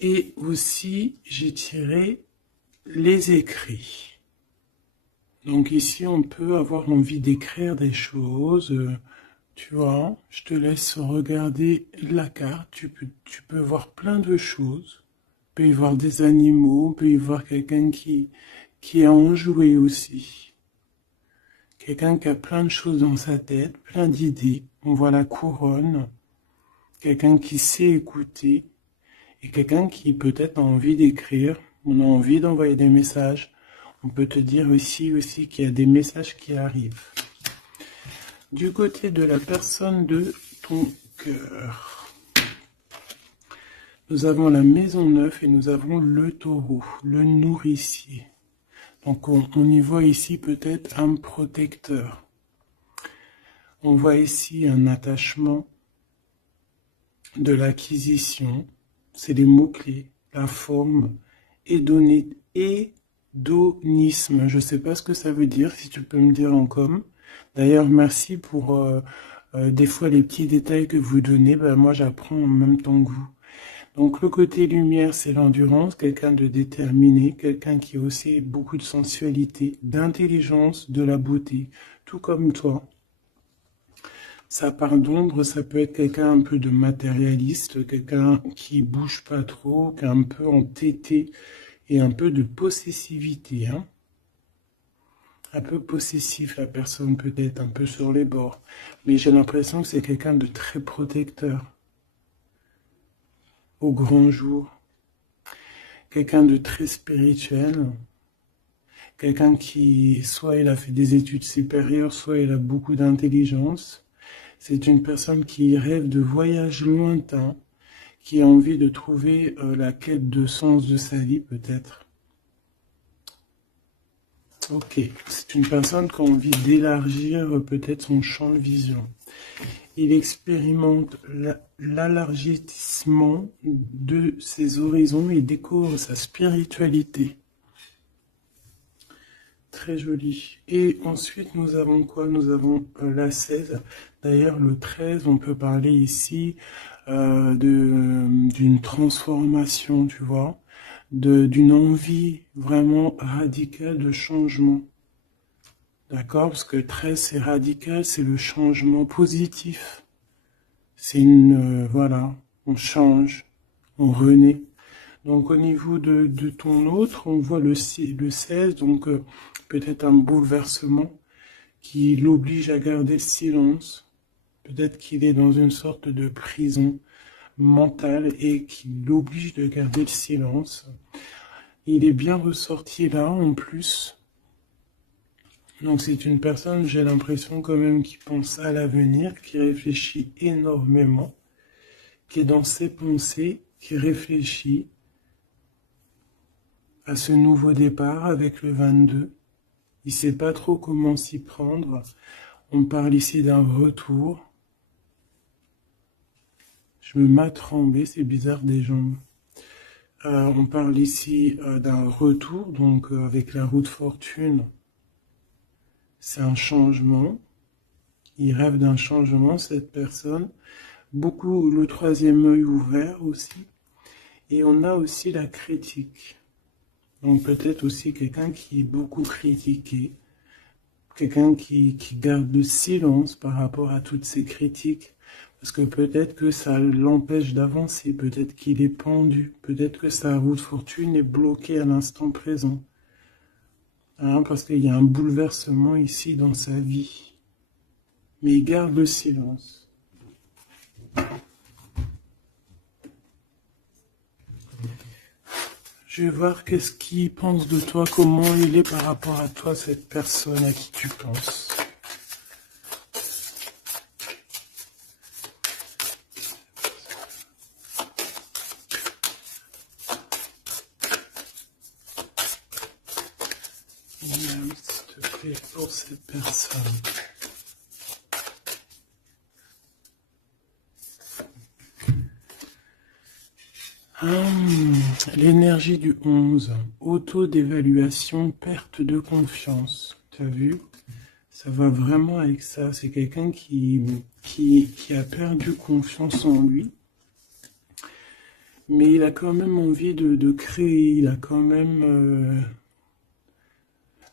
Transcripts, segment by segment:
Et aussi, j'ai tiré les écrits. Donc ici, on peut avoir envie d'écrire des choses. Tu vois, je te laisse regarder la carte. Tu peux voir plein de choses. Il peut y voir des animaux, il peut y voir quelqu'un qui a enjoué aussi. Quelqu'un qui a plein de choses dans sa tête, plein d'idées. On voit la couronne. Quelqu'un qui sait écouter. Et quelqu'un qui peut-être a envie d'écrire. On a envie d'envoyer des messages. On peut te dire aussi qu'il y a des messages qui arrivent. Du côté de la personne de ton cœur, nous avons la maison 9 et nous avons le taureau, le nourricier. Donc on y voit ici peut-être un protecteur. On voit ici un attachement, de l'acquisition, c'est les mots-clés, la forme, hédonisme. Je ne sais pas ce que ça veut dire, si tu peux me dire en com. D'ailleurs, merci pour des fois les petits détails que vous donnez. Ben, moi, j'apprends en même temps que vous. Donc, le côté lumière, c'est l'endurance, quelqu'un de déterminé, quelqu'un qui a aussi beaucoup de sensualité, d'intelligence, de la beauté, tout comme toi. Ça parle d'ombre, ça peut être quelqu'un un peu de matérialiste, quelqu'un qui bouge pas trop, qui est un peu entêté et un peu de possessivité, hein. Un peu possessif, la personne peut-être un peu sur les bords. Mais j'ai l'impression que c'est quelqu'un de très protecteur. Au grand jour. Quelqu'un de très spirituel. Quelqu'un qui, soit il a fait des études supérieures, soit il a beaucoup d'intelligence. C'est une personne qui rêve de voyages lointains, qui a envie de trouver la quête de sens de sa vie peut-être. Ok, c'est une personne qui a envie d'élargir peut-être son champ de vision. Il expérimente l'élargissement de ses horizons et découvre sa spiritualité. Très joli. Et ensuite, nous avons quoi? Nous avons la 16. D'ailleurs, le 13, on peut parler ici d'une transformation, tu vois, d'une envie vraiment radicale de changement. D'accord? Parce que 13, c'est radical, c'est le changement positif. C'est voilà, on change, on renaît. Donc au niveau de ton autre, on voit le 16, donc peut-être un bouleversement qui l'oblige à garder le silence. Peut-être qu'il est dans une sorte de prison mentale et qui l'oblige de garder le silence. Il est bien ressorti là en plus. Donc c'est une personne, j'ai l'impression quand même, qui pense à l'avenir, qui réfléchit énormément, qui est dans ses pensées, qui réfléchit à ce nouveau départ avec le 22. Il ne sait pas trop comment s'y prendre. On parle ici d'un retour. Je me mets trembler, c'est bizarre des jambes. On parle ici d'un retour, donc avec la roue de fortune. C'est un changement. Il rêve d'un changement, cette personne. Beaucoup le troisième œil ouvert aussi. Et on a aussi la critique. Donc peut-être aussi quelqu'un qui est beaucoup critiqué. Quelqu'un qui garde le silence par rapport à toutes ces critiques. Parce que peut-être que ça l'empêche d'avancer. Peut-être qu'il est pendu. Peut-être que sa roue de fortune est bloquée à l'instant présent. Hein, parce qu'il y a un bouleversement ici dans sa vie. Mais il garde le silence. Je vais voir qu'est-ce qu'il pense de toi, comment il est par rapport à toi, cette personne à qui tu penses. S'il te plaît, pour cette personne. L'énergie du 11, auto-d'évaluation, perte de confiance. Tu as vu? Ça va vraiment avec ça. C'est quelqu'un qui a perdu confiance en lui. Mais il a quand même envie de créer, il a quand même...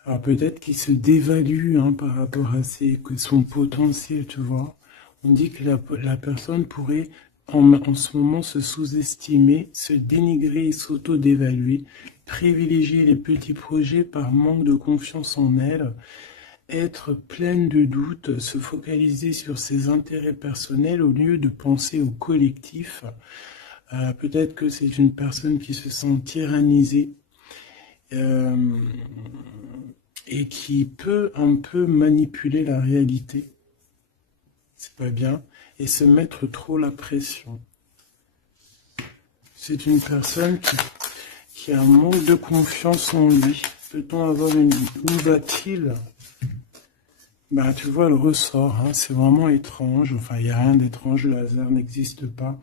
alors peut-être qu'il se dévalue hein, par rapport à son potentiel, tu vois. On dit que la personne pourrait en ce moment se sous-estimer, se dénigrer et s'auto-dévaluer, privilégier les petits projets par manque de confiance en elle, être pleine de doutes, se focaliser sur ses intérêts personnels au lieu de penser au collectif. Peut-être que c'est une personne qui se sent tyrannisée euh, et qui peut un peu manipuler la réalité. C'est pas bien. Et se mettre trop la pression. C'est une personne qui a un manque de confiance en lui. Peut-on avoir une... Où va-t-il? Bah, tu vois le ressort, hein, c'est vraiment étrange. Enfin, il n'y a rien d'étrange, le hasard n'existe pas.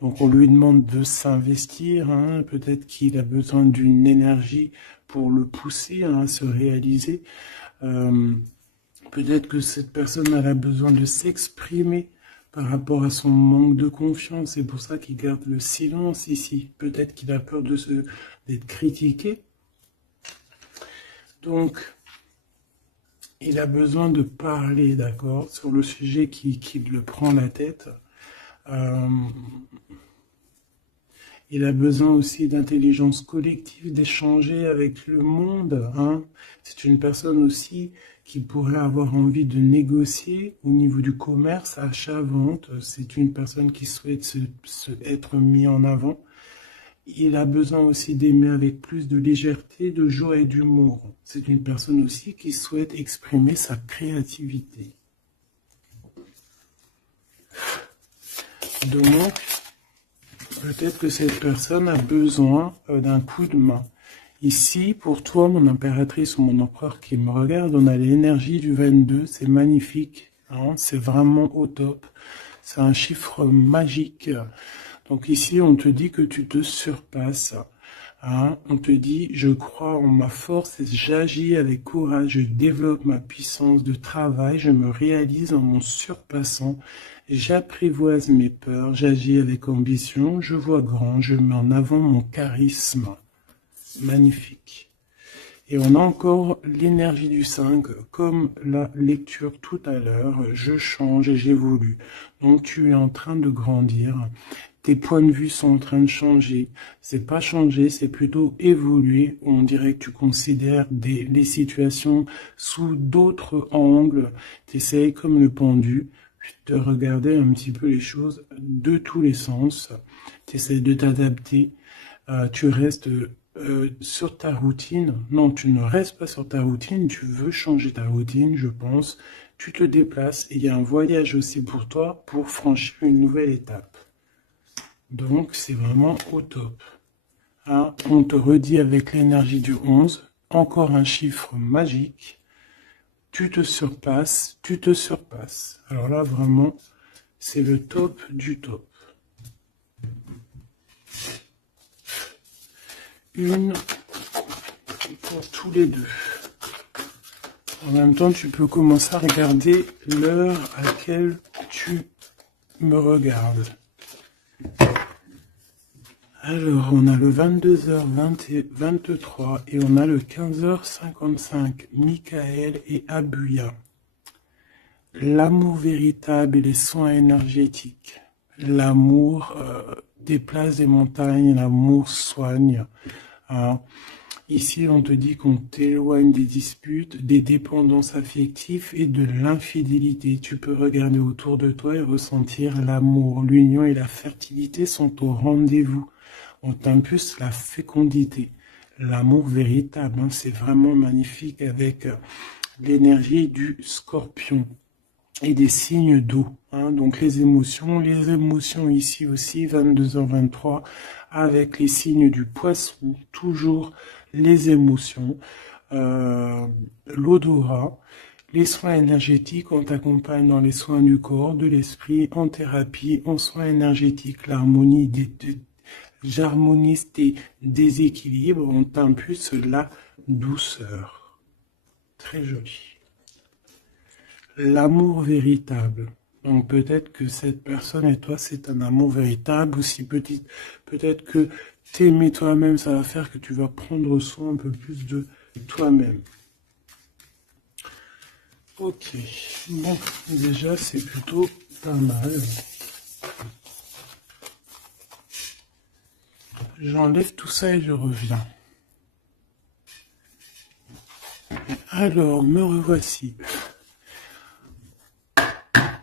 Donc, on lui demande de s'investir. Hein, peut-être qu'il a besoin d'une énergie pour le pousser hein, à se réaliser. Peut-être que cette personne elle a besoin de s'exprimer par rapport à son manque de confiance. C'est pour ça qu'il garde le silence ici. Peut-être qu'il a peur d'être critiqué. Donc, il a besoin de parler, d'accord, sur le sujet qui le prend la tête. Il a besoin aussi d'intelligence collective, d'échanger avec le monde. Hein. C'est une personne aussi qui pourrait avoir envie de négocier au niveau du commerce, achat-vente. C'est une personne qui souhaite être mis en avant. Il a besoin aussi d'aimer avec plus de légèreté, de joie et d'humour. C'est une personne aussi qui souhaite exprimer sa créativité. Donc, peut-être que cette personne a besoin d'un coup de main. Ici, pour toi, mon impératrice ou mon empereur qui me regarde, on a l'énergie du 22, c'est magnifique. Hein, c'est vraiment au top. C'est un chiffre magique. Donc ici, on te dit que tu te surpasses. Hein, on te dit, je crois en ma force et j'agis avec courage, je développe ma puissance de travail, je me réalise en mon surpassant, j'apprivoise mes peurs, j'agis avec ambition, je vois grand, je mets en avant mon charisme. Magnifique. Et on a encore l'énergie du 5, comme la lecture tout à l'heure, je change et j'évolue. Donc tu es en train de grandir. Tes points de vue sont en train de changer. C'est pas changer, c'est plutôt évoluer. On dirait que tu considères les situations sous d'autres angles. Tu essayes comme le pendu de regarder un petit peu les choses de tous les sens. Tu essayes de t'adapter. Tu restes sur ta routine. Non, tu ne restes pas sur ta routine. Tu veux changer ta routine, je pense. Tu te déplaces et il y a un voyage aussi pour toi pour franchir une nouvelle étape. Donc, c'est vraiment au top. Hein, on te redit avec l'énergie du 11, encore un chiffre magique. Tu te surpasses, tu te surpasses. Alors là, vraiment, c'est le top du top. Une pour tous les deux. En même temps, tu peux commencer à regarder l'heure à laquelle tu me regardes. Alors, on a le 22h23 et on a le 15h55, Michael et Abuya. L'amour véritable et les soins énergétiques. L'amour déplace des montagnes, l'amour soigne. Hein. Ici, on te dit qu'on t'éloigne des disputes, des dépendances affectives et de l'infidélité. Tu peux regarder autour de toi et ressentir l'amour. L'union et la fertilité sont au rendez-vous. On t'impulse la fécondité, l'amour véritable. Hein, c'est vraiment magnifique avec l'énergie du scorpion et des signes d'eau. Hein, donc les émotions ici aussi, 22h23, avec les signes du poisson, toujours les émotions, l'odorat, les soins énergétiques, on t'accompagne dans les soins du corps, de l'esprit, en thérapie, en soins énergétiques, l'harmonie j'harmonise tes déséquilibres, on t'impulse la douceur. Très joli. L'amour véritable. Donc peut-être que cette personne et toi, c'est un amour véritable, ou si peut-être que t'aimer toi-même, ça va faire que tu vas prendre soin un peu plus de toi-même. Ok, bon, déjà c'est plutôt pas mal. J'enlève tout ça et je reviens. Alors, me revoici.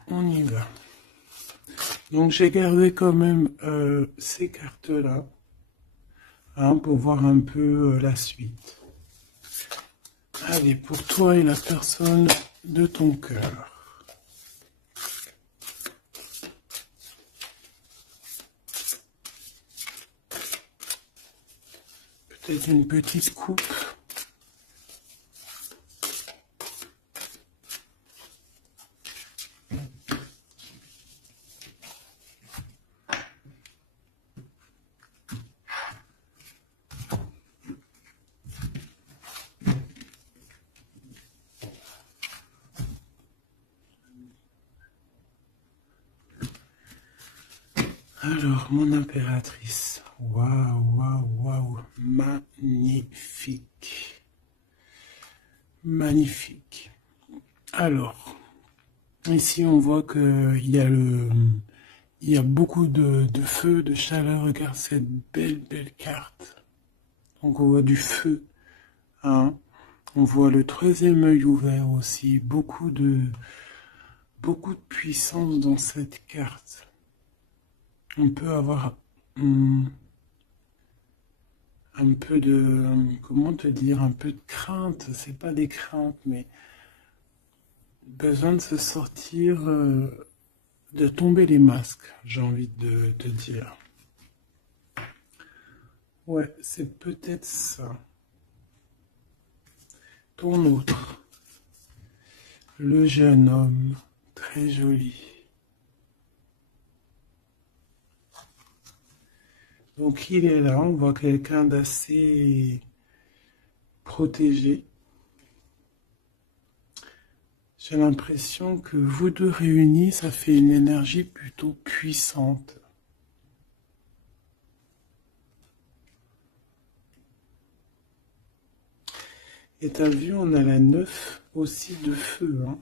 On y va. Donc j'ai gardé quand même ces cartes-là, hein, pour voir un peu la suite. Allez, pour toi et la personne de ton cœur. Peut-être une petite coupe. Alors, mon impératrice. Waouh, waouh, waouh. Magnifique. Magnifique. Alors, ici on voit qu'il y a il y a beaucoup de feu, de chaleur. Regarde cette belle, belle carte. Donc on voit du feu, hein. On voit le troisième œil ouvert aussi. Beaucoup de puissance dans cette carte. On peut avoir un peu de, comment te dire, un peu de crainte. C'est pas des craintes, mais besoin de se sortir, de tomber les masques, j'ai envie de te dire. Ouais, c'est peut-être ça. Ton autre, le jeune homme, très joli. Donc il est là, on voit quelqu'un d'assez protégé. J'ai l'impression que vous deux réunis, ça fait une énergie plutôt puissante. Et t'as vu, on a la 9 aussi de feu, hein.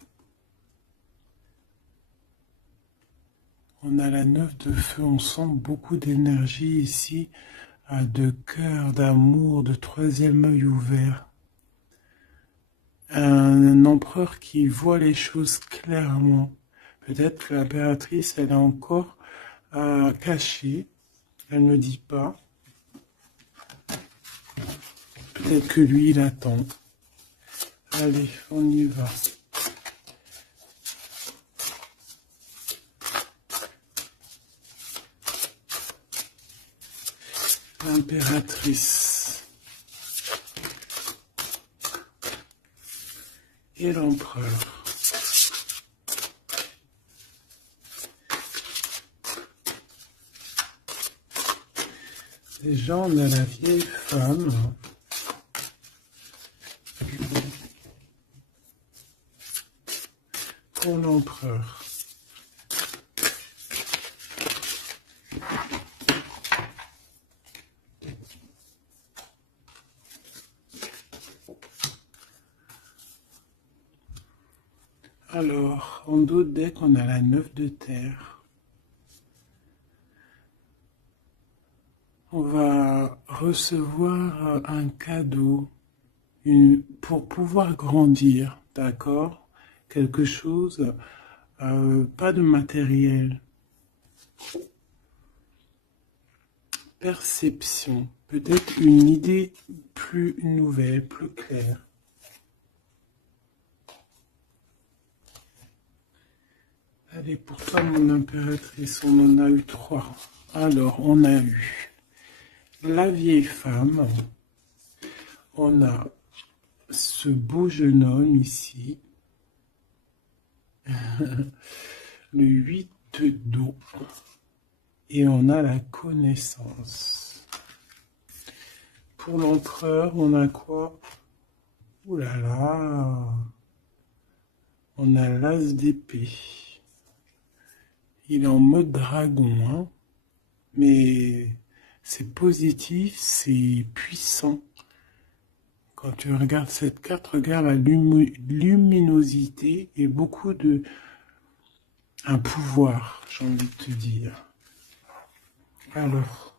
On a la 9 de feu, on sent beaucoup d'énergie ici, de cœur, d'amour, de troisième œil ouvert. Un empereur qui voit les choses clairement. Peut-être que l'impératrice, elle est encore cachée, elle ne dit pas. Peut-être que lui, il attend. Allez, on y va. L'impératrice et l'empereur. Déjà, on a la vieille femme. Pour l'empereur. Alors, en d'autres decks, on a la 9 de terre. On va recevoir un cadeau pour pouvoir grandir, d'accord? Quelque chose, pas de matériel. Perception, peut-être une idée plus nouvelle, plus claire. Allez, pour toi, mon impératrice, on en a eu 3. Alors, on a eu la vieille femme. On a ce beau jeune homme ici. Le 8 d'eau. Et on a la connaissance. Pour l'empereur, on a quoi? Ouh là là. On a l'as d'épée. Il est en mode dragon, hein, mais c'est positif, c'est puissant. Quand tu regardes cette carte, regarde la luminosité et beaucoup de... un pouvoir, j'ai envie de te dire. Alors,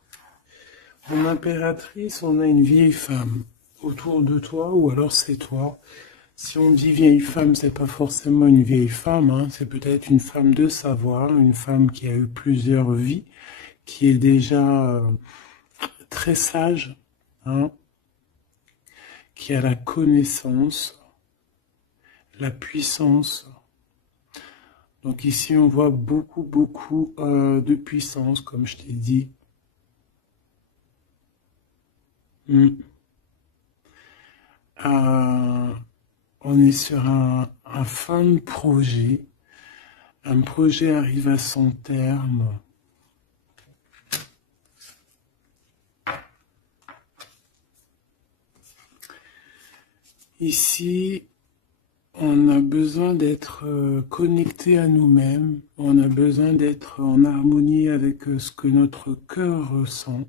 en impératrice, on a une vieille femme autour de toi, ou alors c'est toi. Si on dit vieille femme, c'est pas forcément une vieille femme, hein, c'est peut-être une femme de savoir, une femme qui a eu plusieurs vies, qui est déjà très sage, hein, qui a la connaissance, la puissance. Donc ici, on voit beaucoup de puissance, comme je t'ai dit. On est sur un fin de projet. Un projet arrive à son terme. Ici, on a besoin d'être connecté à nous-mêmes. On a besoin d'être en harmonie avec ce que notre cœur ressent.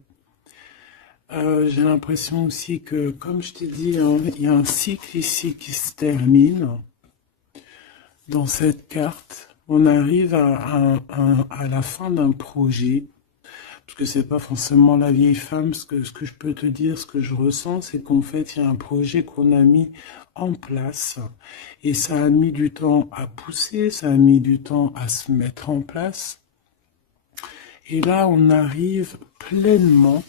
J'ai l'impression aussi que, comme je t'ai dit, il y a un cycle ici qui se termine. Dans cette carte, on arrive à la fin d'un projet, parce que c'est pas forcément la vieille femme. Ce que je peux te dire, ce que je ressens, c'est qu'en fait, il y a un projet qu'on a mis en place, et ça a mis du temps à pousser, ça a mis du temps à se mettre en place. Et là, on arrive pleinement,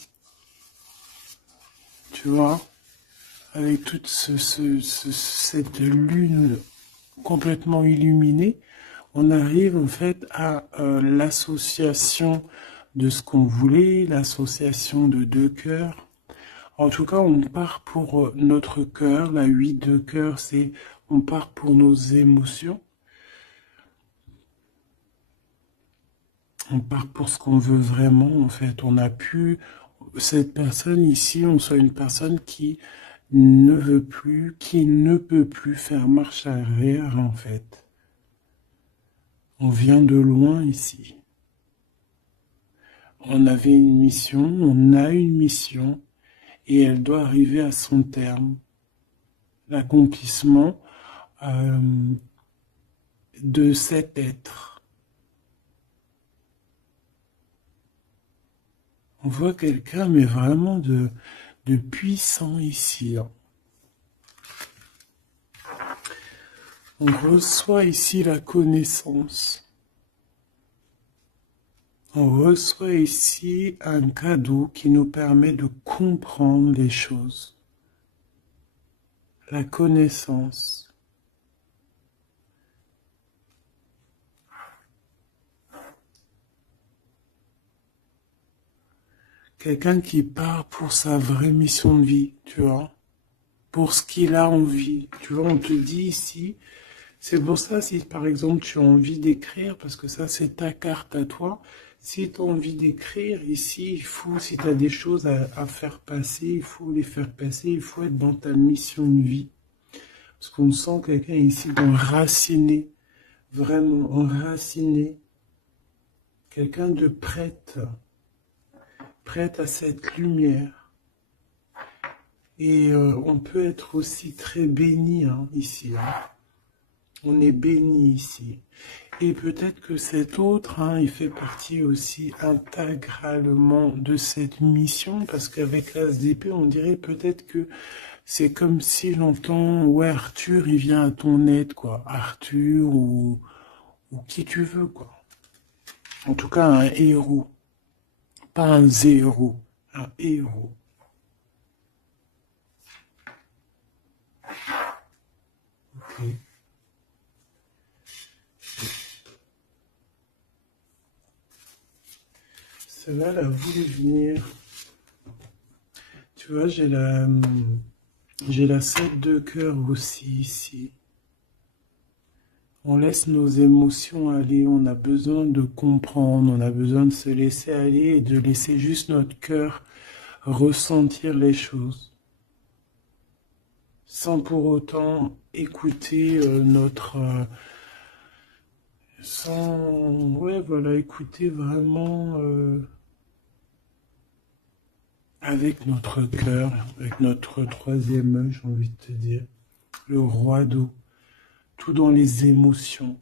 tu vois, avec toute cette lune complètement illuminée, on arrive en fait à l'association de ce qu'on voulait, l'association de deux cœurs. En tout cas, on part pour notre cœur. La 8 de cœur, c'est on part pour nos émotions. On part pour ce qu'on veut vraiment, en fait. On a pu, cette personne ici, on soit une personne qui ne veut plus, qui ne peut plus faire marche arrière, en fait. On vient de loin ici. On avait une mission, on a une mission, et elle doit arriver à son terme. L'accomplissement de cet être. On voit quelqu'un, mais vraiment de puissant ici. On reçoit ici la connaissance. On reçoit ici un cadeau qui nous permet de comprendre les choses. La connaissance. Quelqu'un qui part pour sa vraie mission de vie, tu vois, pour ce qu'il a envie. Tu vois, on te dit ici, c'est pour ça si par exemple tu as envie d'écrire, parce que ça c'est ta carte à toi, si tu as envie d'écrire ici, il faut, si tu as des choses à faire passer, il faut les faire passer, il faut être dans ta mission de vie. Parce qu'on sent quelqu'un ici d'enraciné, vraiment enraciné, quelqu'un de prête à cette lumière. Et on peut être aussi très béni ici. On est béni ici. Et peut-être que cet autre, il fait partie aussi intégralement de cette mission, parce qu'avec l'As d'épée, on dirait peut-être que c'est comme si j'entends, ouais, Arthur, il vient à ton aide, quoi. Arthur ou qui tu veux, quoi. En tout cas, un héros. Pas un zéro, un héros. Ok. Celle-là, elle a voulu venir. Tu vois, j'ai la 7 de cœur aussi ici. On laisse nos émotions aller, on a besoin de comprendre, on a besoin de se laisser aller et de laisser juste notre cœur ressentir les choses. Sans pour autant écouter Sans, ouais, voilà, écouter vraiment avec notre cœur, avec notre troisième œil, j'ai envie de te dire, le roi d'eau, tout dans les émotions.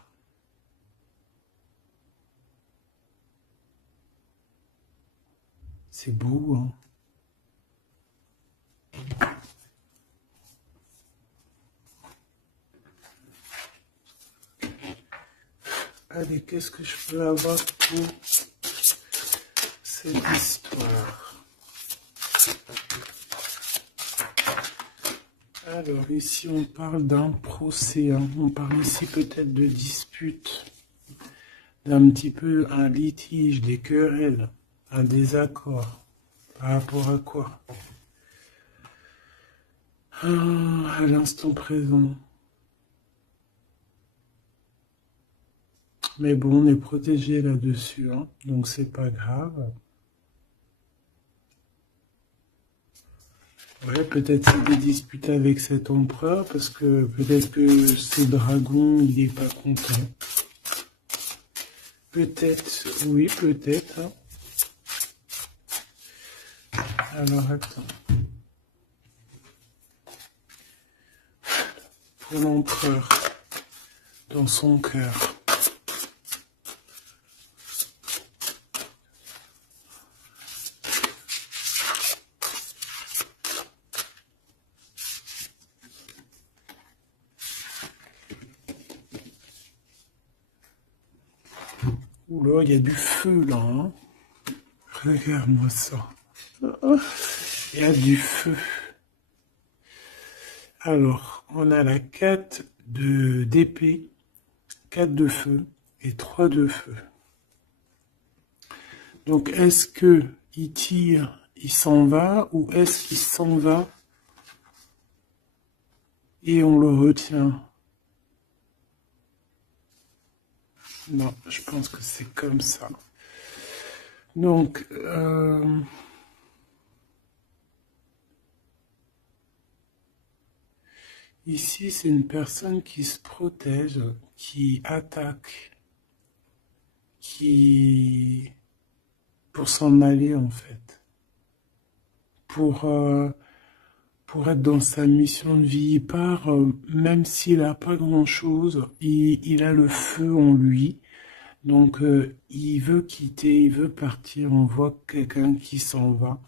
C'est beau, hein. Allez, qu'est-ce que je peux avoir pour cette histoire? Alors, ici, on parle d'un procès, hein. On parle ici peut-être de dispute, d'un petit peu un litige, des querelles, un désaccord. Par rapport à quoi? À l'instant présent. Mais bon, on est protégé là-dessus, hein, donc c'est pas grave. Ouais, peut-être c'est des disputes avec cet empereur, parce que peut-être que ce dragon, il est pas content. Peut-être, oui, peut-être. Hein. Alors, attends. Pour l'empereur, dans son cœur. Oula, il y a du feu là, hein. Regarde-moi ça. Il y a du feu. Alors, on a la 4 d'épée, 4 de feu et 3 de feu. Donc, est-ce que il tire, il s'en va, ou est-ce qu'il s'en va et on le retient? Non, je pense que c'est comme ça. Donc, ici, c'est une personne qui se protège, qui attaque, qui... pour s'en aller, en fait. Pour être dans sa mission de vie, il part, même s'il n'a pas grand-chose, il a le feu en lui. Donc, il veut quitter, il veut partir. On voit quelqu'un qui s'en va.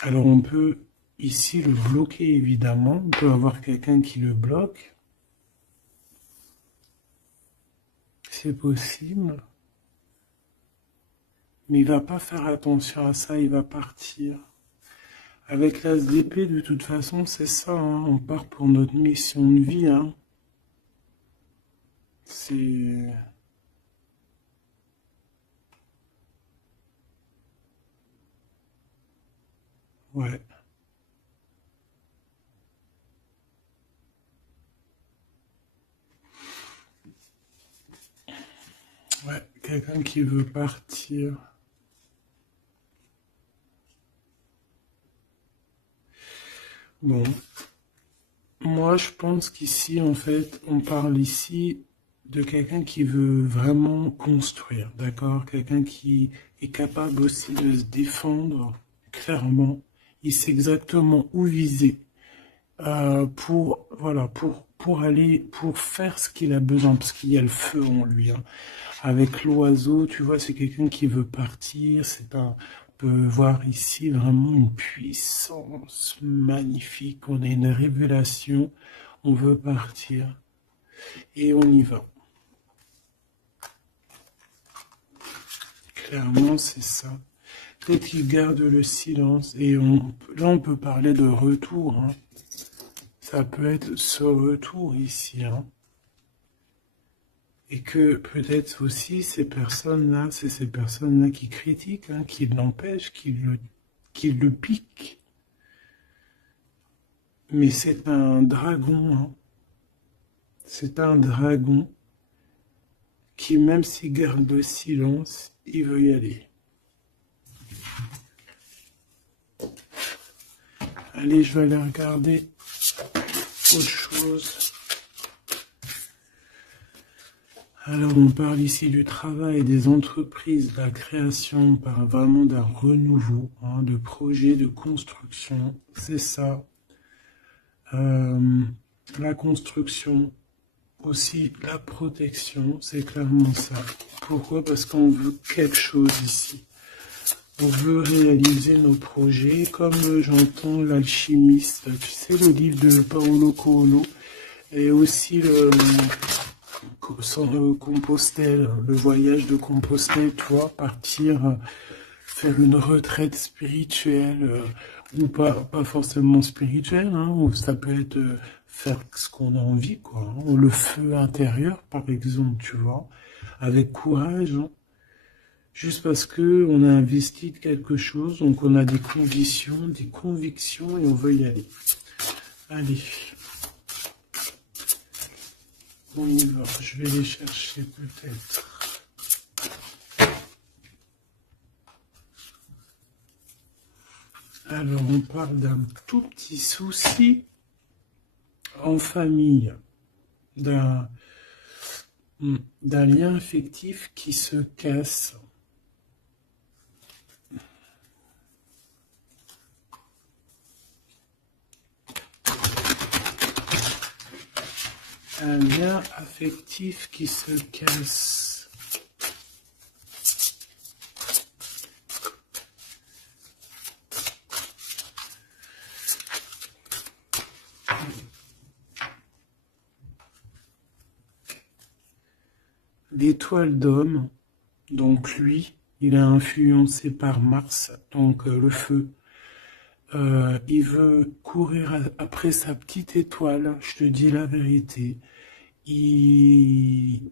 Alors, on peut ici le bloquer, évidemment. On peut avoir quelqu'un qui le bloque. C'est possible. Mais il va pas faire attention à ça, il va partir. Avec l'as d'épée, de toute façon, c'est ça. Hein. On part pour notre mission de vie. Hein. C'est... Ouais. Ouais, quelqu'un qui veut partir. Bon, moi je pense qu'ici, en fait, on parle ici de quelqu'un qui veut vraiment construire, d'accord? Quelqu'un qui est capable aussi de se défendre clairement. Il sait exactement où viser pour, voilà, pour aller, pour faire ce qu'il a besoin, parce qu'il y a le feu en lui. Hein. Avec l'oiseau, tu vois, c'est quelqu'un qui veut partir. C'est un, on peut voir ici vraiment une puissance magnifique. On a une révélation. On veut partir et on y va. Clairement, c'est ça. Peut-être qu'il garde le silence et là, on peut parler de retour. Hein. Ça peut être ce retour ici. Hein. Et que peut-être aussi ces personnes-là, c'est ces personnes-là qui critiquent, hein, qui l'empêchent, qui le piquent. Mais c'est un dragon, hein. C'est un dragon qui, même s'il garde le silence, il veut y aller. Allez, je vais aller regarder autre chose. Alors, on parle ici du travail, des entreprises, de la création, par vraiment d'un renouveau, hein, de projets, de construction. C'est ça. La construction, aussi la protection, c'est clairement ça. Pourquoi? Parce qu'on veut quelque chose ici. On veut réaliser nos projets, comme j'entends l'alchimiste, tu sais, le livre de Paolo Coelho, et aussi Compostelle, le voyage de Compostelle, toi, partir faire une retraite spirituelle, ou pas forcément spirituelle, hein, ou ça peut être faire ce qu'on a envie, quoi, hein, ou le feu intérieur, par exemple, tu vois, avec courage, hein, juste parce que on a investi de quelque chose, donc on a des convictions et on veut y aller. Allez, on y va. Je vais les chercher peut-être. Alors, on parle d'un tout petit souci en famille, d'un d'un lien affectif qui se casse. Un lien affectif qui se casse. L'étoile d'homme, donc lui, il est influencé par Mars, donc le feu. Il veut courir après sa petite étoile, je te dis la vérité. Il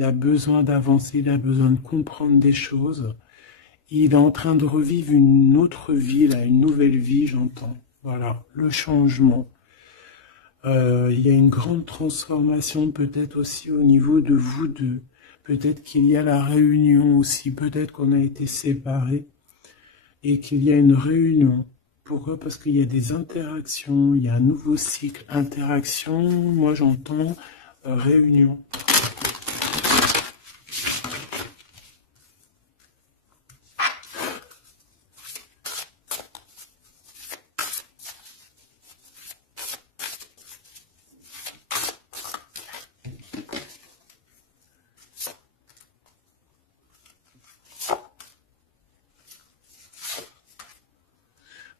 a besoin d'avancer, il a besoin de comprendre des choses. Il est en train de revivre une autre vie, là, une nouvelle vie, j'entends. Voilà, le changement. Il y a une grande transformation peut-être aussi au niveau de vous deux. Peut-être qu'il y a la réunion aussi, peut-être qu'on a été séparés et qu'il y a une réunion. Pourquoi? Parce qu'il y a des interactions, il y a un nouveau cycle. Interaction, moi j'entends réunion.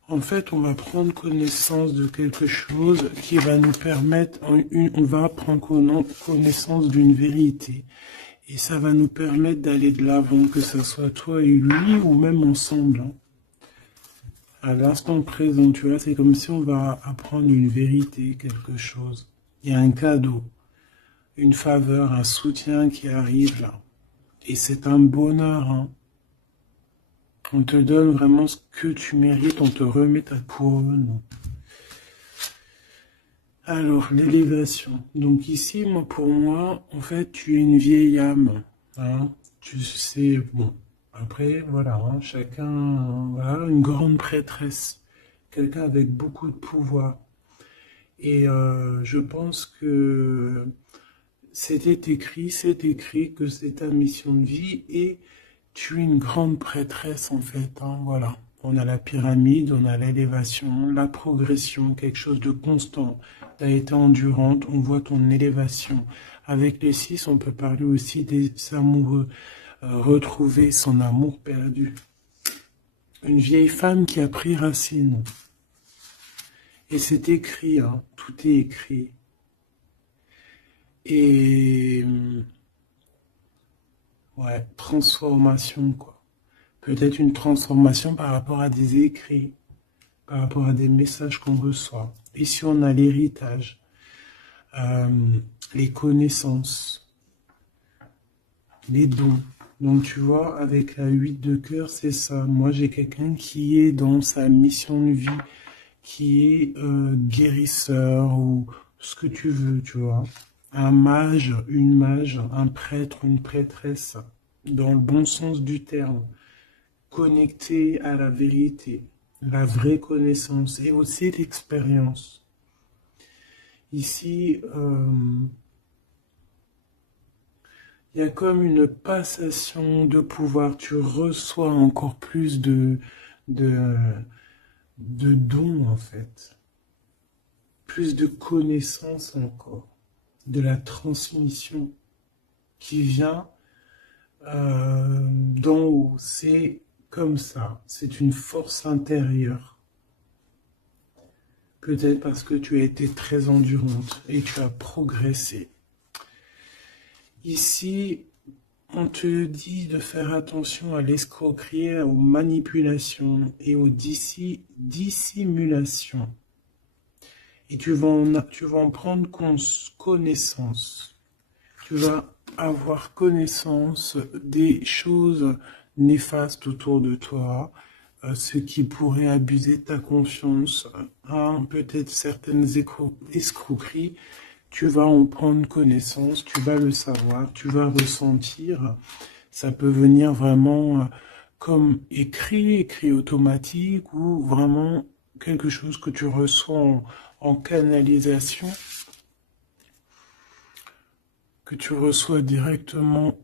En fait, on va prendre connaissance de quelque chose qui va nous permettre, on va prendre connaissance d'une vérité. Et ça va nous permettre d'aller de l'avant, que ce soit toi et lui, ou même ensemble, hein. À l'instant présent, tu vois, c'est comme si on va apprendre une vérité, quelque chose. Il y a un cadeau, une faveur, un soutien qui arrive là. Et c'est un bonheur, hein. On te donne vraiment ce que tu mérites, on te remet ta couronne. Alors, l'élévation. Donc ici, pour moi, en fait, tu es une vieille âme, hein. Tu sais, bon, après, voilà, hein, chacun, voilà, une grande prêtresse, quelqu'un avec beaucoup de pouvoir. Et je pense que c'est écrit que c'est ta mission de vie et tu es une grande prêtresse en fait, hein, voilà. On a la pyramide, on a l'élévation, la progression, quelque chose de constant. Tu as été endurante, on voit ton élévation. Avec les 6, on peut parler aussi des amoureux, retrouver son amour perdu. Une vieille femme qui a pris racine. Et c'est écrit, hein, tout est écrit. Et ouais, transformation, quoi. Peut-être une transformation par rapport à des écrits, par rapport à des messages qu'on reçoit. Ici, on a l'héritage, les connaissances, les dons. Donc, tu vois, avec la 8 de cœur, c'est ça. Moi, j'ai quelqu'un qui est dans sa mission de vie, qui est guérisseur ou ce que tu veux, tu vois. Un mage, une mage, un prêtre, une prêtresse, dans le bon sens du terme, connecté à la vérité, la vraie connaissance et aussi l'expérience. Ici, Il y a comme une passation de pouvoir. Tu reçois encore plus de, de dons, en fait. Plus de connaissances encore. De la transmission qui vient d'en haut. C'est comme ça. C'est une force intérieure. Peut-être parce que tu as été très endurante et tu as progressé. Ici, on te dit de faire attention à l'escroquerie, aux manipulations et aux dissimulations. Et tu vas en prendre connaissance. Tu vas avoir connaissance des choses néfastes autour de toi, ce qui pourrait abuser ta confiance, peut-être certaines escroqueries. Tu vas en prendre connaissance, tu vas le savoir, tu vas ressentir. Ça peut venir vraiment comme écrit automatique ou vraiment quelque chose que tu reçois en canalisation, que tu reçois directement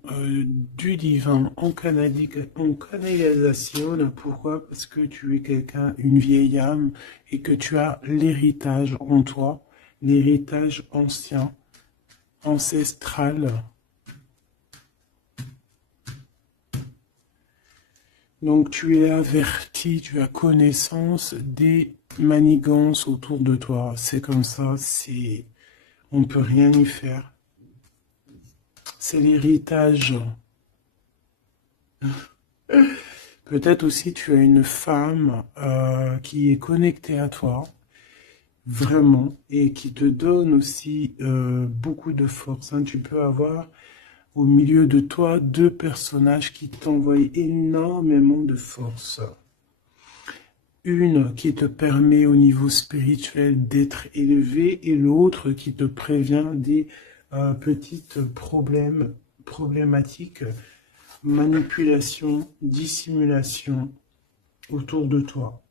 du divin en canalisation. Pourquoi? Parce que tu es quelqu'un, une vieille âme, et que tu as l'héritage en toi, l'héritage ancien, ancestral. Donc tu es averti, tu as connaissance des manigances autour de toi. C'est comme ça, on ne peut rien y faire. C'est l'héritage. Peut-être aussi tu as une femme qui est connectée à toi, vraiment, et qui te donne aussi beaucoup de force. Tu peux avoir au milieu de toi 2 personnages qui t'envoient énormément de force. Une qui te permet au niveau spirituel d'être élevé et l'autre qui te prévient des petites problématiques, manipulation, dissimulation autour de toi.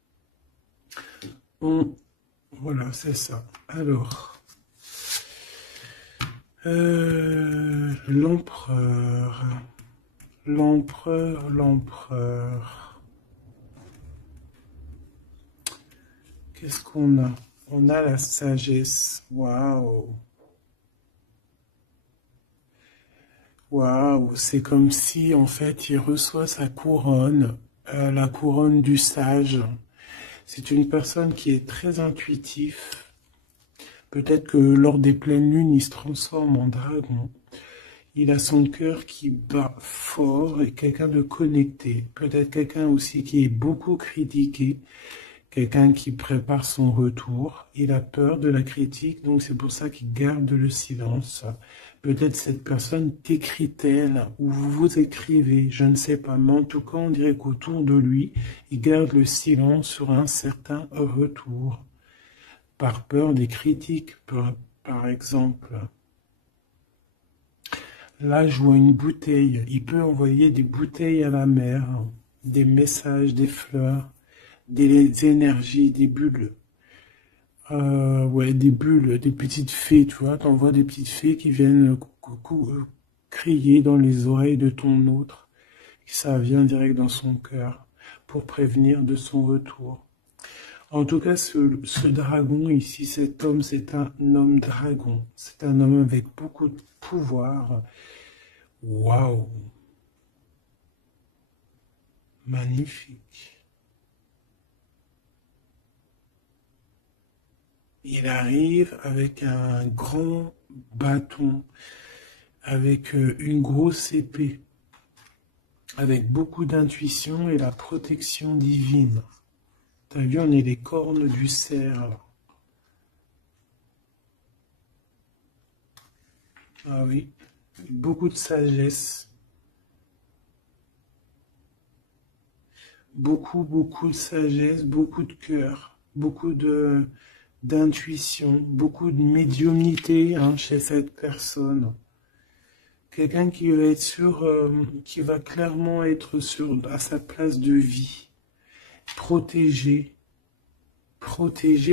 Voilà, c'est ça. Alors, l'empereur. Qu'est-ce qu'on a? On a la sagesse. Waouh! Waouh! C'est comme si, en fait, il reçoit sa couronne, la couronne du sage. C'est une personne qui est très intuitif. Peut-être que lors des pleines lunes, il se transforme en dragon. Il a son cœur qui bat fort et quelqu'un de connecté. Peut-être quelqu'un aussi qui est beaucoup critiqué. Quelqu'un qui prépare son retour. Il a peur de la critique, donc c'est pour ça qu'il garde le silence. Peut-être cette personne t'écrit-elle, ou vous vous écrivez, je ne sais pas. Mais en tout cas, on dirait qu'autour de lui, il garde le silence sur un certain retour. Par peur des critiques, par exemple. Là, je vois une bouteille. Il peut envoyer des bouteilles à la mer, des messages, des fleurs, des énergies, des bulles. Ouais, des bulles, des petites fées, tu vois. T'envoies des petites fées qui viennent crier dans les oreilles de ton autre. Et ça vient direct dans son cœur pour prévenir de son retour. En tout cas, ce dragon ici, cet homme, c'est un homme dragon. C'est un homme avec beaucoup de pouvoir. Waouh! Magnifique. Il arrive avec un grand bâton, avec une grosse épée, avec beaucoup d'intuition et la protection divine. T'as vu, on est les cornes du cerf. Ah oui, beaucoup de sagesse. Beaucoup de sagesse, beaucoup de cœur, beaucoup d'intuition, beaucoup de médiumnité chez cette personne. Quelqu'un qui va être qui va clairement être à sa place de vie, protégé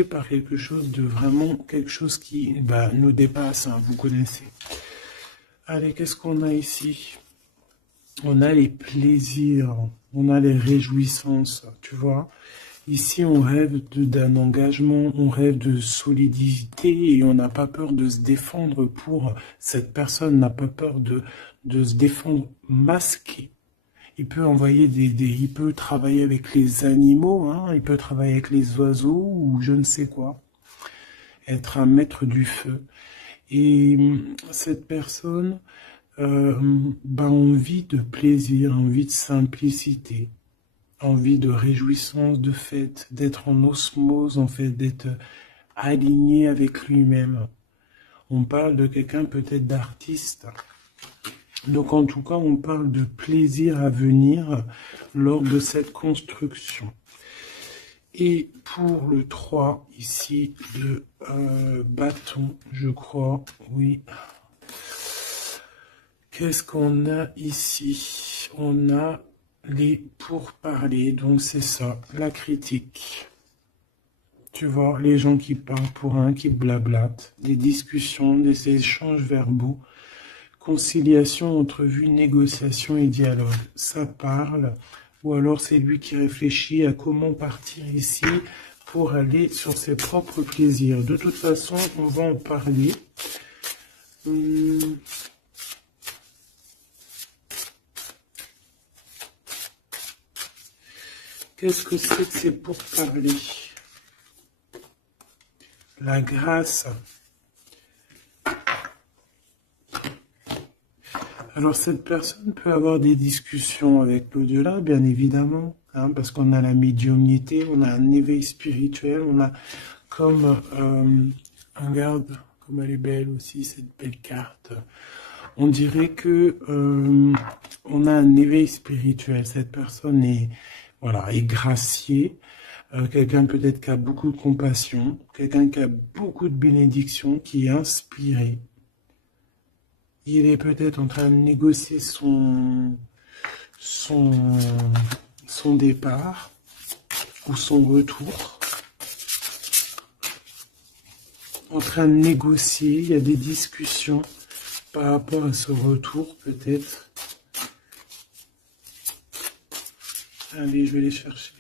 par quelque chose de vraiment, quelque chose qui nous dépasse, vous connaissez. Allez, qu'est-ce qu'on a ici? On a les plaisirs, on a les réjouissances, tu vois. Ici, on rêve d'un engagement, on rêve de solidité et on n'a pas peur de se défendre pour... Cette personne n'a pas peur de se défendre masqué. Il peut envoyer il peut travailler avec les animaux, hein, il peut travailler avec les oiseaux ou je ne sais quoi. Être un maître du feu. Et cette personne envie de plaisir, envie de simplicité, envie de réjouissance, de fête, d'être en osmose, en fait, d'être aligné avec lui-même. On parle de quelqu'un peut-être d'artiste. Donc en tout cas, on parle de plaisir à venir lors de cette construction. Et pour le 3, ici, de bâton, je crois, oui. Qu'est-ce qu'on a ici? On a les pourparlers, donc c'est ça, la critique. Tu vois, les gens qui parlent pour un, qui blablatent, des discussions, des échanges verbaux, conciliation, entrevue, négociation et dialogue. Ça parle, ou alors c'est lui qui réfléchit à comment partir ici pour aller sur ses propres plaisirs. De toute façon, on va en parler. Qu'est-ce que c'est que ces pourparlers? La grâce. Alors cette personne peut avoir des discussions avec l'au-delà, bien évidemment, hein, parce qu'on a la médiumnité, on a un éveil spirituel, on a comme, regarde, comme elle est belle aussi, cette belle carte. On dirait que on a un éveil spirituel. Cette personne est, voilà, est graciée. Quelqu'un peut-être qui a beaucoup de compassion, quelqu'un qui a beaucoup de bénédiction, qui est inspiré. Il est peut-être en train de négocier son départ ou son retour. En train de négocier, il y a des discussions par rapport à ce retour peut-être. Allez, je vais les chercher.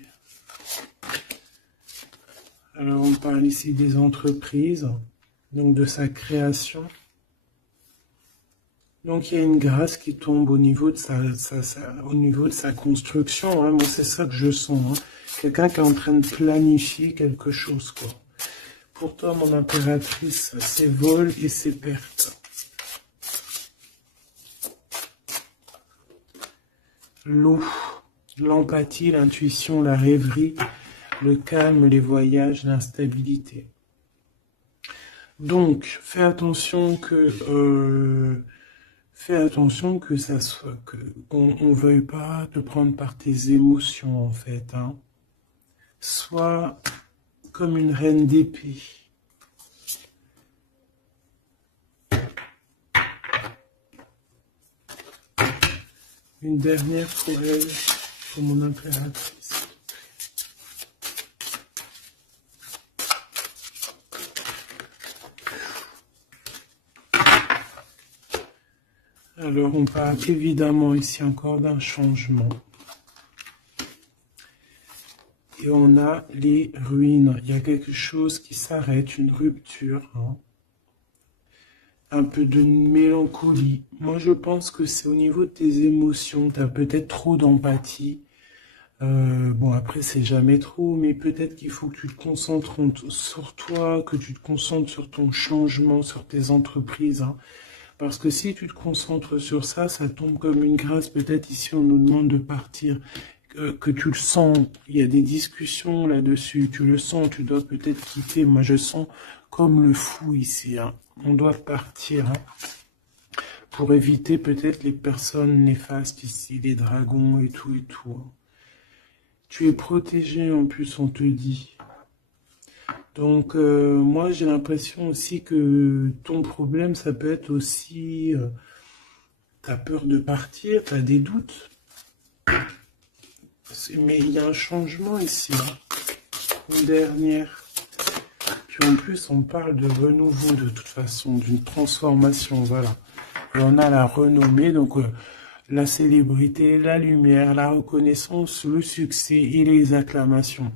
Alors, on parle ici des entreprises, donc de sa création. Donc, il y a une grâce qui tombe au niveau de sa construction. Hein. Moi, c'est ça que je sens. Hein. Quelqu'un qui est en train de planifier quelque chose, quoi. Pour toi, mon impératrice, c'est vol et c'est perte. L'eau, l'empathie, l'intuition, la rêverie, le calme, les voyages, l'instabilité. Donc, fais attention que ça soit, qu'on veuille pas te prendre par tes émotions, en fait. Hein. Sois comme une reine d'épée. Une dernière pour elle, pour mon impératrice. Alors, on parle évidemment ici encore d'un changement. Et on a les ruines. Il y a quelque chose qui s'arrête, une rupture. Hein. Un peu de mélancolie. Moi, je pense que c'est au niveau de tes émotions. Tu as peut-être trop d'empathie. Bon, après, c'est jamais trop, mais peut-être qu'il faut que tu te concentres sur toi, que tu te concentres sur ton changement, sur tes entreprises. Hein. Parce que si tu te concentres sur ça, ça tombe comme une grâce. Peut-être ici, on nous demande de partir, que tu le sens. Il y a des discussions là-dessus. Tu le sens, tu dois peut-être quitter. Moi, je sens comme le fou ici. Hein. On doit partir. Hein, pour éviter peut-être les personnes néfastes ici, les dragons et tout et tout. Hein. Tu es protégé en plus, on te dit. Donc, moi, j'ai l'impression aussi que ton problème, ça peut être aussi... tu as peur de partir, tu as des doutes. Mais il y a un changement ici. Hein. Une dernière. Puis en plus, on parle de renouveau de toute façon, d'une transformation, voilà. on a la renommée, donc la célébrité, la lumière, la reconnaissance, le succès et les acclamations.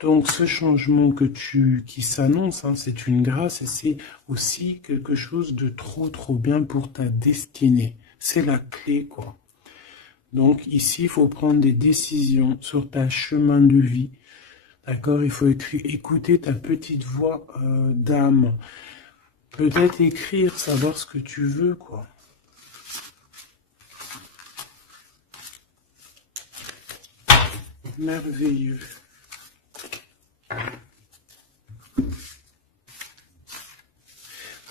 Donc ce changement qui s'annonce, hein, c'est une grâce et c'est aussi quelque chose de trop bien pour ta destinée. C'est la clé, quoi. Donc ici, il faut prendre des décisions sur ta chemin de vie. D'accord? Il faut écouter ta petite voix d'âme. Peut-être écrire, savoir ce que tu veux, quoi. Merveilleux.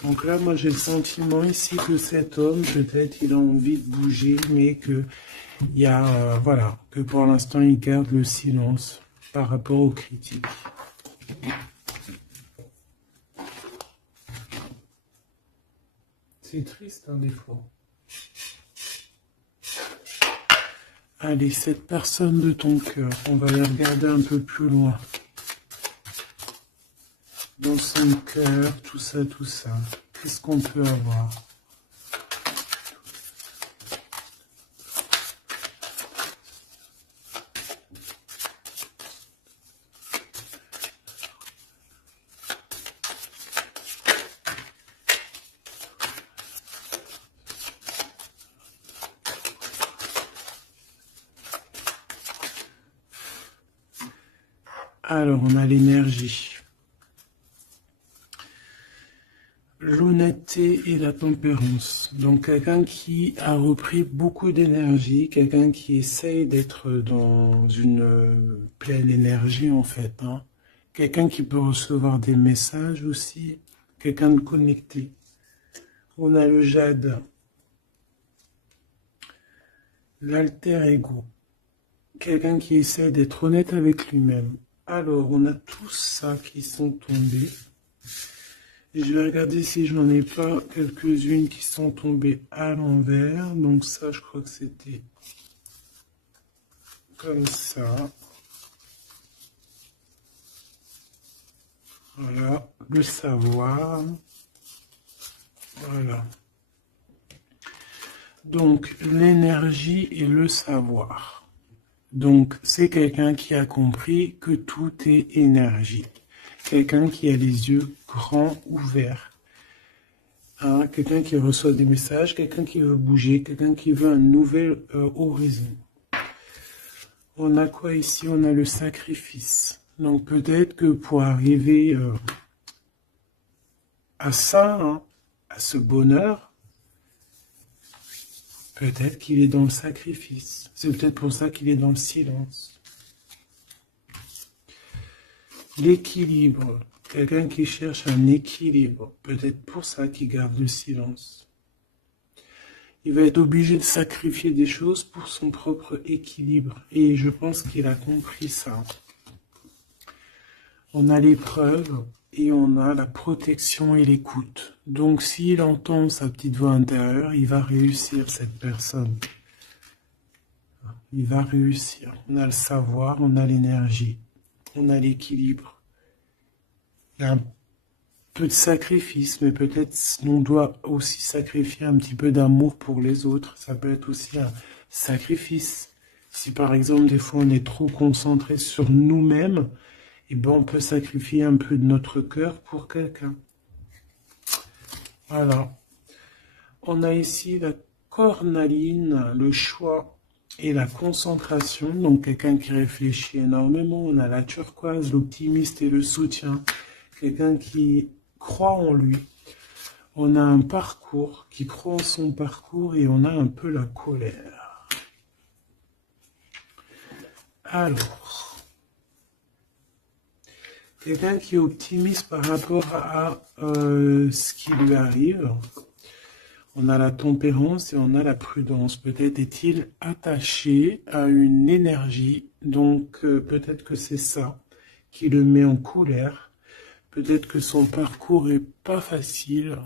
Donc là, moi, j'ai le sentiment ici que cet homme, peut-être, il a envie de bouger, mais que il y a, voilà, que pour l'instant, il garde le silence par rapport aux critiques. C'est triste, hein, des fois. Allez, cette personne de ton cœur, on va la regarder un peu plus loin. Dans son cœur, tout ça. Qu'est-ce qu'on peut avoir? Alors, on a l'énergie. L'honnêteté et la tempérance. Donc, quelqu'un qui a repris beaucoup d'énergie, quelqu'un qui essaye d'être dans une pleine énergie, en fait. Hein. Quelqu'un qui peut recevoir des messages aussi. Quelqu'un de connecté. On a le jade. L'alter ego. Quelqu'un qui essaie d'être honnête avec lui-même. Alors, on a tous ça qui sont tombés. Et je vais regarder si j'en ai pas quelques-unes qui sont tombées à l'envers. Donc ça, je crois que c'était comme ça. Voilà, le savoir. Voilà. Donc, l'énergie et le savoir. Donc, c'est quelqu'un qui a compris que tout est énergie. Quelqu'un qui a les yeux grands ouverts. Hein, quelqu'un qui reçoit des messages, quelqu'un qui veut bouger, quelqu'un qui veut un nouvel horizon. On a quoi ici? On a le sacrifice. Donc peut-être que pour arriver à ça, hein, à ce bonheur, peut-être qu'il est dans le sacrifice. C'est peut-être pour ça qu'il est dans le silence. L'équilibre. Quelqu'un qui cherche un équilibre. Peut-être pour ça qu'il garde le silence. Il va être obligé de sacrifier des choses pour son propre équilibre. Et je pense qu'il a compris ça. On a l'épreuve et on a la protection et l'écoute. Donc s'il entend sa petite voix intérieure, il va réussir, cette personne. Il va réussir. On a le savoir, on a l'énergie, on a l'équilibre. Il y a un peu de sacrifice, mais peut-être on doit aussi sacrifier un petit peu d'amour pour les autres. Ça peut être aussi un sacrifice. Si par exemple, des fois, on est trop concentré sur nous-mêmes, eh ben, on peut sacrifier un peu de notre cœur pour quelqu'un. Voilà. On a ici la cornaline, le choix et la concentration. Donc, quelqu'un qui réfléchit énormément. On a la turquoise, l'optimiste et le soutien. Quelqu'un qui croit en lui. On a un parcours, qui croit en son parcours, et on a un peu la colère. Alors, quelqu'un qui est optimiste par rapport à ce qui lui arrive. On a la tempérance et on a la prudence. Peut-être est-il attaché à une énergie, donc peut-être que c'est ça qui le met en colère. Peut-être que son parcours est pas facile.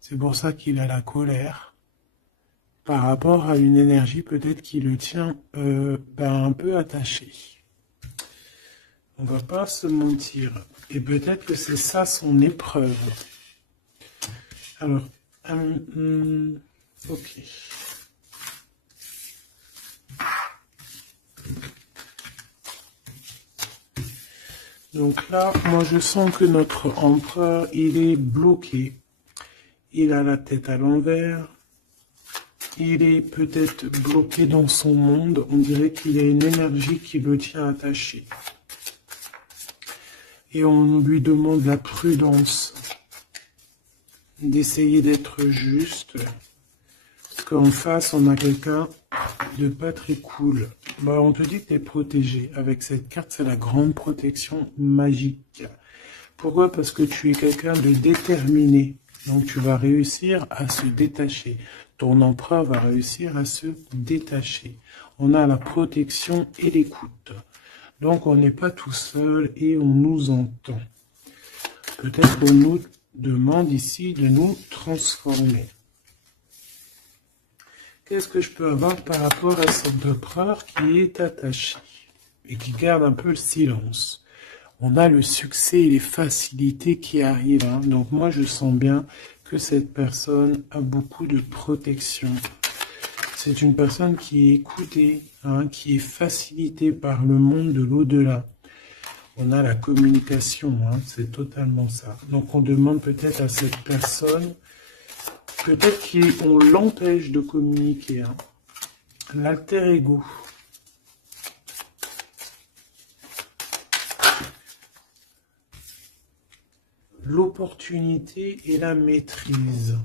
C'est pour ça qu'il a la colère. Par rapport à une énergie peut-être qui le tient un peu attaché. On va pas se mentir. Et peut-être que c'est ça son épreuve. Alors, Ok. Donc là, moi je sens que notre empereur, il est bloqué. Il a la tête à l'envers. Il est peut-être bloqué dans son monde. On dirait qu'il y a une énergie qui le tient attaché. Et on lui demande la prudence, d'essayer d'être juste. Parce qu'en face, on a quelqu'un de pas très cool. Bah, on te dit que tu es protégé. Avec cette carte, c'est la grande protection magique. Pourquoi? Parce que tu es quelqu'un de déterminé. Donc tu vas réussir à se détacher. Ton empereur va réussir à se détacher. On a la protection et l'écoute. Donc on n'est pas tout seul et on nous entend. Peut-être qu'on nous demande ici de nous transformer. Qu'est-ce que je peux avoir par rapport à cet empereur qui est attaché et qui garde un peu le silence? On a le succès et les facilités qui arrivent. Hein. Donc moi, je sens bien que cette personne a beaucoup de protection. C'est une personne qui est écoutée, hein, qui est facilitée par le monde de l'au-delà. On a la communication, hein, c'est totalement ça. Donc on demande peut-être à cette personne, peut-être qu'on l'empêche de communiquer. Hein. L'alter ego. L'opportunité et la maîtrise.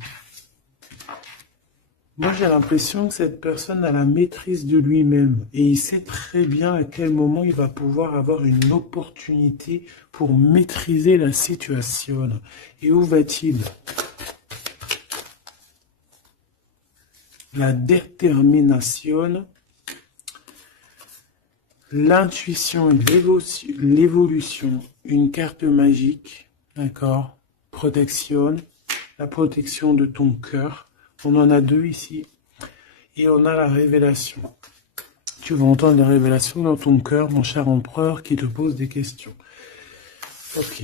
Moi, j'ai l'impression que cette personne a la maîtrise de lui-même et il sait très bien à quel moment il va pouvoir avoir une opportunité pour maîtriser la situation. Et où va-t-il? La détermination, l'intuition et l'évolution, une carte magique, d'accord? Protection, la protection de ton cœur. On en a deux ici. Et on a la révélation. Tu vas entendre la révélation dans ton cœur, mon cher empereur, qui te pose des questions. Ok.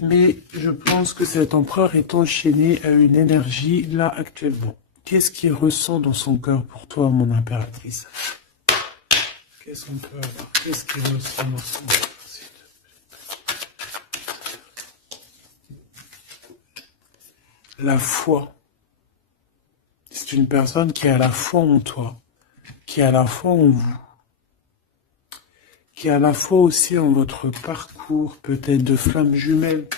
Mais je pense que cet empereur est enchaîné à une énergie là actuellement. Qu'est-ce qu'il ressent dans son cœur pour toi, mon impératrice? Qu'est-ce qu'on peut avoir? Qu'est-ce qu'il ressent dans son cœur? La foi. C'est une personne qui a la foi en toi, qui a la foi en vous, qui a la foi aussi en votre parcours, peut-être de flammes jumelles.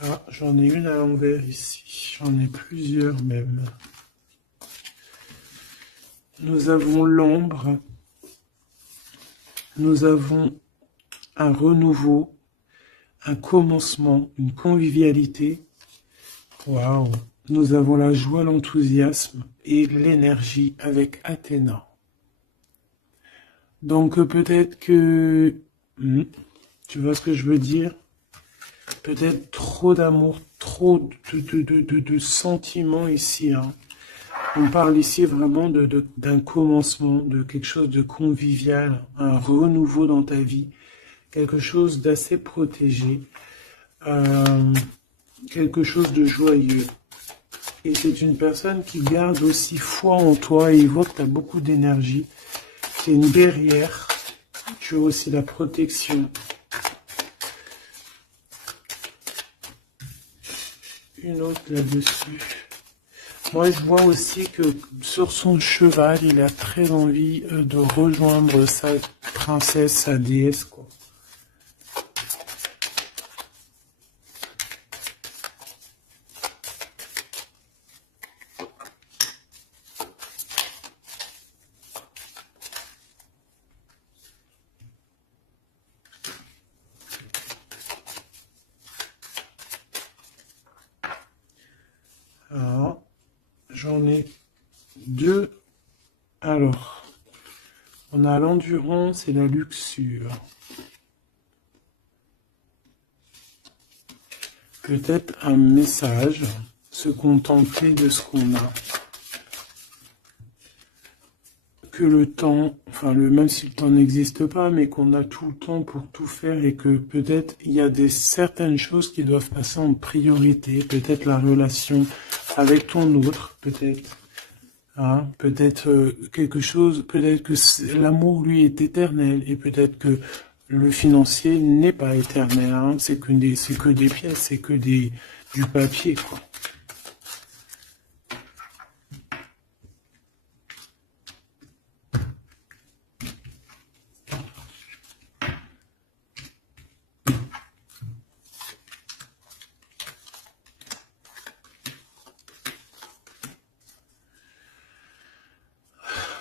Ah, j'en ai une à l'envers ici, j'en ai plusieurs même. Nous avons l'ombre, nous avons un renouveau, un commencement, une convivialité. Waouh! Nous avons la joie, l'enthousiasme et l'énergie avec Athéna. Donc peut-être que... tu vois ce que je veux dire? Peut-être trop d'amour, trop de sentiments ici. Hein. On parle ici vraiment d'un commencement, de quelque chose de convivial, un renouveau dans ta vie, quelque chose d'assez protégé, quelque chose de joyeux. Et c'est une personne qui garde aussi foi en toi et il voit que tu as beaucoup d'énergie. C'est une guerrière. Tu as aussi la protection. Une autre là-dessus. Moi, je vois aussi que sur son cheval, il a très envie de rejoindre sa princesse, sa déesse, quoi. Alors, j'en ai deux. Alors, on a l'endurance et la luxure. Peut-être un message, se contenter de ce qu'on a. Que le temps, enfin même si le temps n'existe pas, mais qu'on a tout le temps pour tout faire et que peut-être il y a certaines choses qui doivent passer en priorité, peut-être la relation avec ton autre, peut-être. Hein, peut-être quelque chose, peut-être que l'amour, lui, est éternel, et peut-être que le financier n'est pas éternel, hein, c'est que des pièces, c'est que du papier, quoi.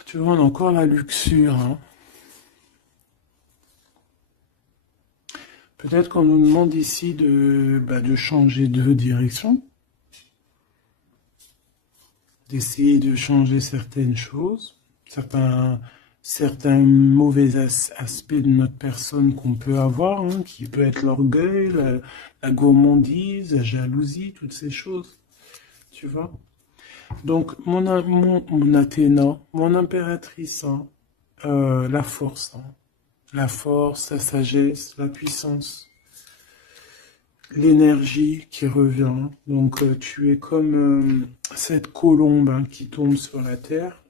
Tu vois, on a encore la luxure, hein. Peut-être qu'on nous demande ici de changer de direction, d'essayer de changer certaines choses, certains mauvais aspects de notre personne qu'on peut avoir, hein, qui peut être l'orgueil, la gourmandise, la jalousie, toutes ces choses, tu vois. Donc, mon Athéna, mon impératrice, hein, la force, hein, la force, la sagesse, la puissance, l'énergie qui revient. Donc tu es comme cette colombe, hein, qui tombe sur la terre.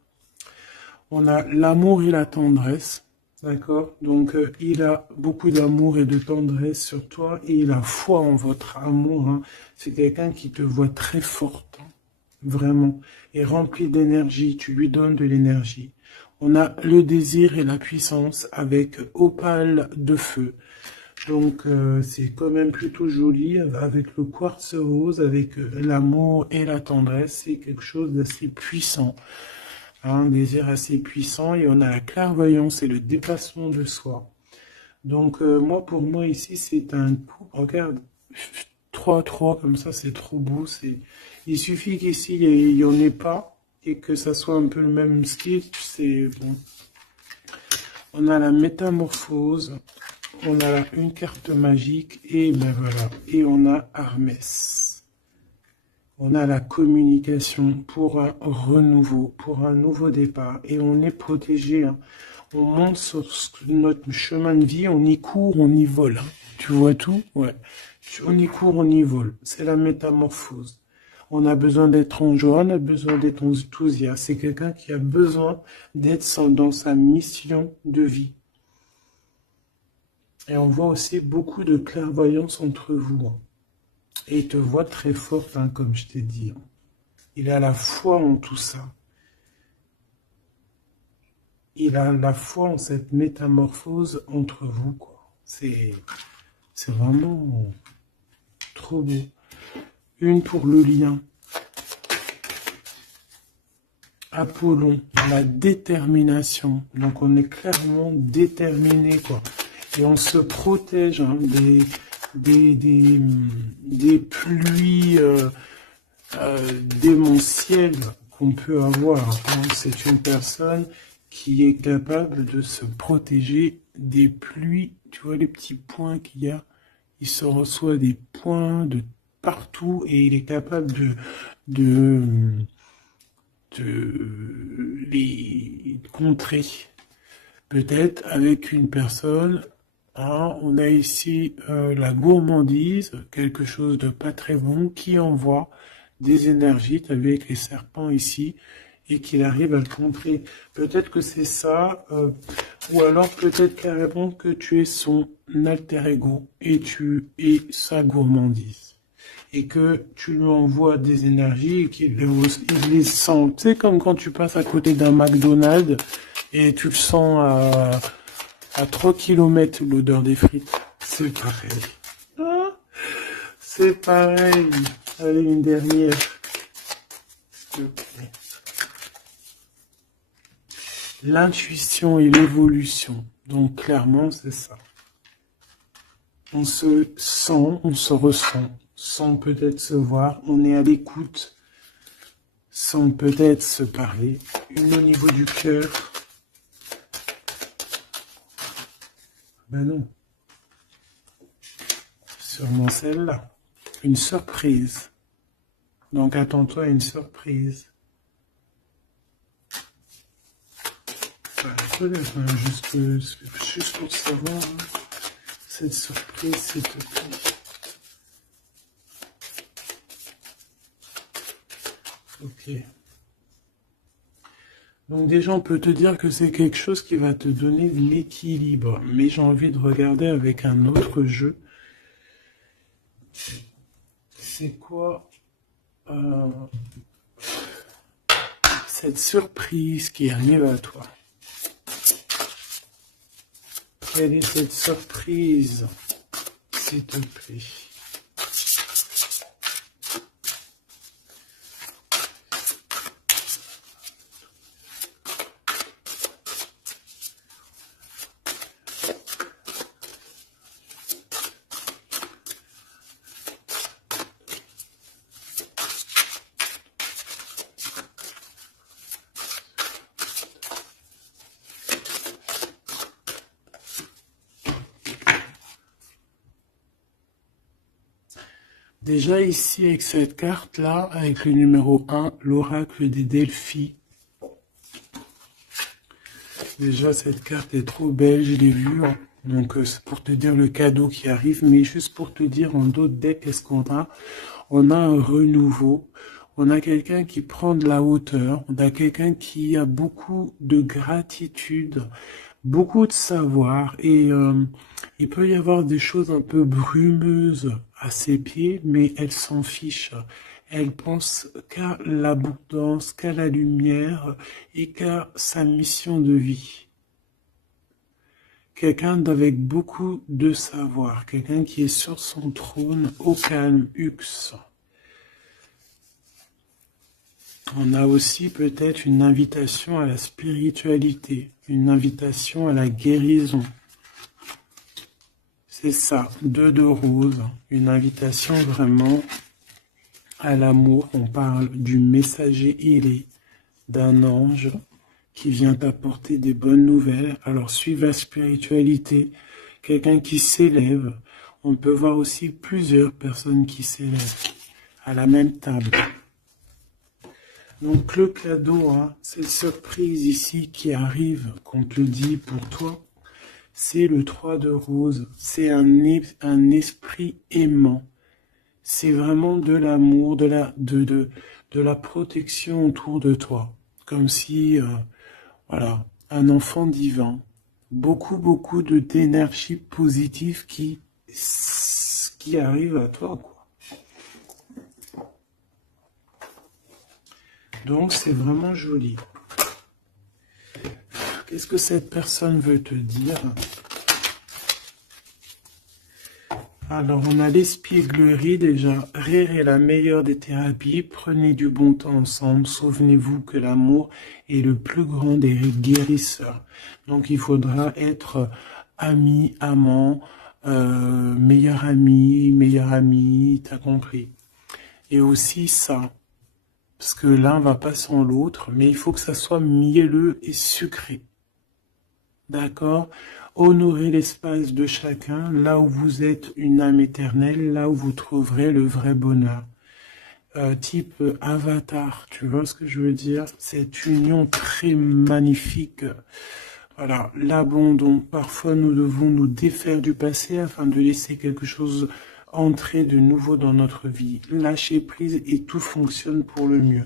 On a l'amour et la tendresse, d'accord? Donc il a beaucoup d'amour et de tendresse sur toi et il a foi en votre amour, hein. C'est quelqu'un qui te voit très forte, hein, vraiment, et rempli d'énergie. Tu lui donnes de l'énergie. On a le désir et la puissance avec opale de feu. Donc c'est quand même plutôt joli avec le quartz rose, avec l'amour et la tendresse. C'est quelque chose d'assez puissant, hein, un désir assez puissant. Et on a la clairvoyance et le dépassement de soi. Donc pour moi ici c'est un coup. Regarde, 3-3 comme ça, c'est trop beau. Il suffit qu'ici il n'y en ait pas et que ça soit un peu le même style. C'est bon. On a la métamorphose. On a là une carte magique et ben voilà. Et on a Hermès. On a la communication pour un renouveau, pour un nouveau départ. Et on est protégé, hein. On monte sur notre chemin de vie, on y court, on y vole, hein. Tu vois tout? Ouais. On y court, on y vole. C'est la métamorphose. On a besoin d'être en joie, on a besoin d'être enthousiaste. C'est quelqu'un qui a besoin d'être dans sa mission de vie. Et on voit aussi beaucoup de clairvoyance entre vous, hein. Et il te voit très forte, hein, comme je t'ai dit, hein. Il a la foi en tout ça. Il a la foi en cette métamorphose entre vous, quoi. C'est vraiment trop beau. Une pour le lien. Apollon, la détermination. Donc on est clairement déterminé, quoi. Et on se protège, hein, des pluies démentielles qu'on peut avoir. Donc c'est une personne qui est capable de se protéger des pluies. Tu vois les petits points qu'il y a? Il se reçoit des points de partout et il est capable de les contrer. Peut-être avec une personne. Hein, on a ici la gourmandise, quelque chose de pas très bon, qui envoie des énergies, tu as vu avec les serpents ici, et qu'il arrive à le contrer. Peut-être que c'est ça, ou alors peut-être carrément que tu es son alter ego, et tu es sa gourmandise. Et que tu lui envoies des énergies, et qu'il les sent. Tu sais, comme quand tu passes à côté d'un McDonald's, et tu le sens à 3 km l'odeur des frites. C'est pareil. Ah, c'est pareil. Allez, une dernière. S'il te plaît. L'intuition et l'évolution. Donc clairement, c'est ça. On se sent, on se ressent, sans peut-être se voir. On est à l'écoute, sans peut-être se parler. Une au niveau du cœur. Ben non. Sûrement celle-là. Une surprise. Donc attends-toi à une surprise. Peut-être, hein, juste pour savoir, hein, cette surprise, s'il te plaît. Ok. Donc déjà, on peut te dire que c'est quelque chose qui va te donner de l'équilibre. Mais j'ai envie de regarder avec un autre jeu. C'est quoi cette surprise qui arrive à toi? Quelle est cette surprise, s'il te plaît? Déjà ici, avec cette carte-là, avec le numéro 1, l'oracle des Delphi. Déjà, cette carte est trop belle, je l'ai vue. Hein. Donc, c'est pour te dire le cadeau qui arrive. Mais juste pour te dire, en d'autres decks, qu'est-ce qu'on a? On a un renouveau. On a quelqu'un qui prend de la hauteur. On a quelqu'un qui a beaucoup de gratitude, beaucoup de savoir. Et il peut y avoir des choses un peu brumeuses à ses pieds, mais elle s'en fiche. Elle pense qu'à l'abondance, qu'à la lumière et qu'à sa mission de vie. Quelqu'un d'avec beaucoup de savoir, quelqu'un qui est sur son trône, au calme, Ux. On a aussi peut-être une invitation à la spiritualité, une invitation à la guérison. C'est ça, 2 de rose, une invitation vraiment à l'amour. On parle du messager ailé, d'un ange qui vient t'apporter des bonnes nouvelles. Alors, suivre la spiritualité, quelqu'un qui s'élève. On peut voir aussi plusieurs personnes qui s'élèvent à la même table. Donc, le cadeau, hein, cette surprise ici qui arrive, qu'on te le dit pour toi, c'est le 3 de rose. C'est un esprit aimant. C'est vraiment de l'amour, de la protection autour de toi. Comme si, voilà, un enfant divin. Beaucoup d'énergie positive qui arrive à toi, quoi. Donc, c'est vraiment joli. Qu'est-ce que cette personne veut te dire? Alors, on a l'espièglerie déjà. Rire est la meilleure des thérapies. Prenez du bon temps ensemble. Souvenez-vous que l'amour est le plus grand des guérisseurs. Donc, il faudra être ami, amant, meilleur ami, t'as compris. Et aussi ça, parce que l'un va pas sans l'autre, mais il faut que ça soit mielleux et sucré. D'accord? Honorez l'espace de chacun, là où vous êtes une âme éternelle, là où vous trouverez le vrai bonheur. Type avatar, tu vois ce que je veux dire? Cette union très magnifique. Voilà, l'abandon. Parfois, nous devons nous défaire du passé afin de laisser quelque chose entrer de nouveau dans notre vie. Lâcher prise et tout fonctionne pour le mieux.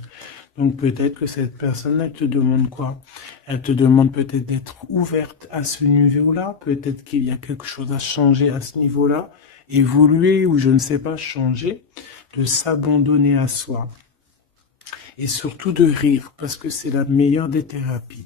Donc peut-être que cette personne, elle te demande quoi? Elle te demande peut-être d'être ouverte à ce niveau-là. Peut-être qu'il y a quelque chose à changer à ce niveau-là. Évoluer ou je ne sais pas, changer. De s'abandonner à soi. Et surtout de rire, parce que c'est la meilleure des thérapies.